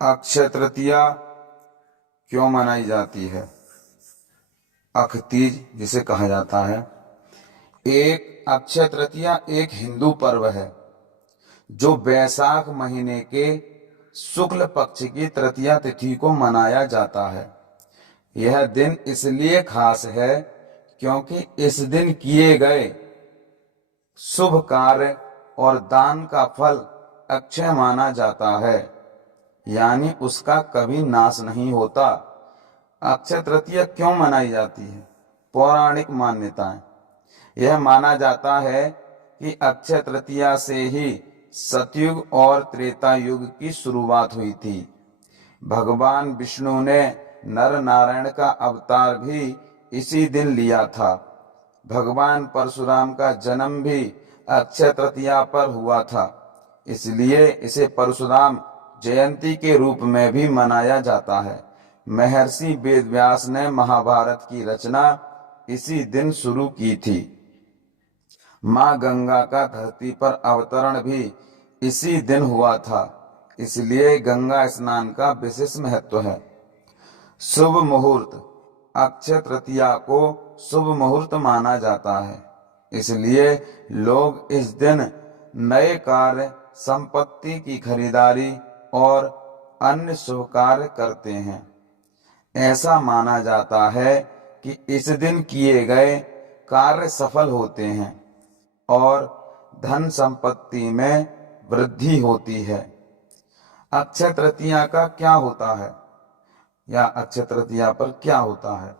अक्षय तृतीया क्यों मनाई जाती है? अख तीज जिसे कहा जाता है। अक्षय तृतीया एक हिंदू पर्व है जो वैशाख महीने के शुक्ल पक्ष की तृतीया तिथि को मनाया जाता है। यह दिन इसलिए खास है क्योंकि इस दिन किए गए शुभ कार्य और दान का फल अक्षय माना जाता है, यानी उसका कभी नाश नहीं होता। अक्षय तृतीया क्यों मनाई जाती है? पौराणिक मान्यताएं। यह माना जाता है कि अक्षय तृतीया से ही सतयुग और त्रेता युग की शुरुआत हुई थी। भगवान विष्णु ने नर नारायण का अवतार भी इसी दिन लिया था। भगवान परशुराम का जन्म भी अक्षय तृतीया पर हुआ था, इसलिए इसे परशुराम जयंती के रूप में भी मनाया जाता है। महर्षि वेदव्यास ने महाभारत की रचना इसी दिन शुरू की थी। माँ गंगा का धरती पर अवतरण भी इसी दिन हुआ था, इसलिए गंगा स्नान का विशेष महत्व है। शुभ मुहूर्त। अक्षय तृतीया को शुभ मुहूर्त माना जाता है, इसलिए लोग इस दिन नए कार्य, संपत्ति की खरीदारी और अन्य शुभ कार्य करते हैं। ऐसा माना जाता है कि इस दिन किए गए कार्य सफल होते हैं और धन संपत्ति में वृद्धि होती है। अक्षय तृतीया का क्या होता है या अक्षय तृतीया पर क्या होता है?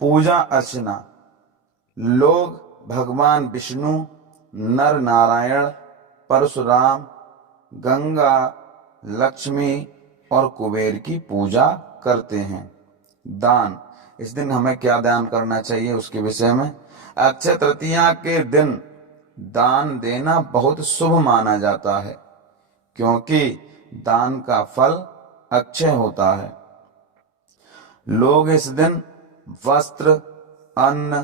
पूजा अर्चना। लोग भगवान विष्णु, नर नारायण, परशुराम, गंगा, लक्ष्मी और कुबेर की पूजा करते हैं। दान। इस दिन हमें क्या दान करना चाहिए उसके विषय में। अक्षय तृतीया के दिन दान देना बहुत शुभ माना जाता है क्योंकि दान का फल अक्षय होता है। लोग इस दिन वस्त्र, अन्न,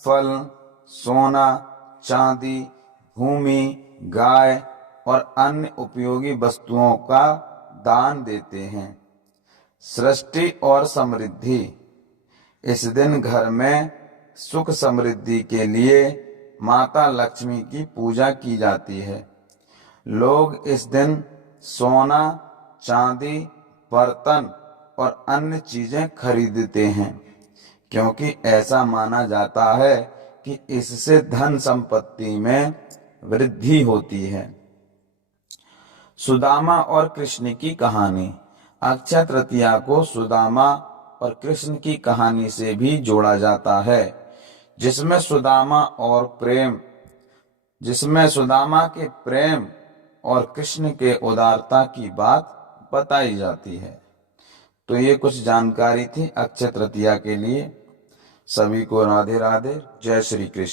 फल, सोना, चांदी, भूमि, गाय और अन्य उपयोगी वस्तुओं का दान देते हैं। सृष्टि और समृद्धि। इस दिन घर में सुख समृद्धि के लिए माता लक्ष्मी की पूजा की जाती है। लोग इस दिन सोना, चांदी, बर्तन और अन्य चीजें खरीदते हैं क्योंकि ऐसा माना जाता है कि इससे धन संपत्ति में वृद्धि होती है। सुदामा और कृष्ण की कहानी। अक्षय तृतीया को सुदामा और कृष्ण की कहानी से भी जोड़ा जाता है, जिसमें सुदामा के प्रेम और कृष्ण के उदारता की बात बताई जाती है। तो ये कुछ जानकारी थी अक्षय तृतीया के लिए। सभी को राधे राधे। जय श्री कृष्ण।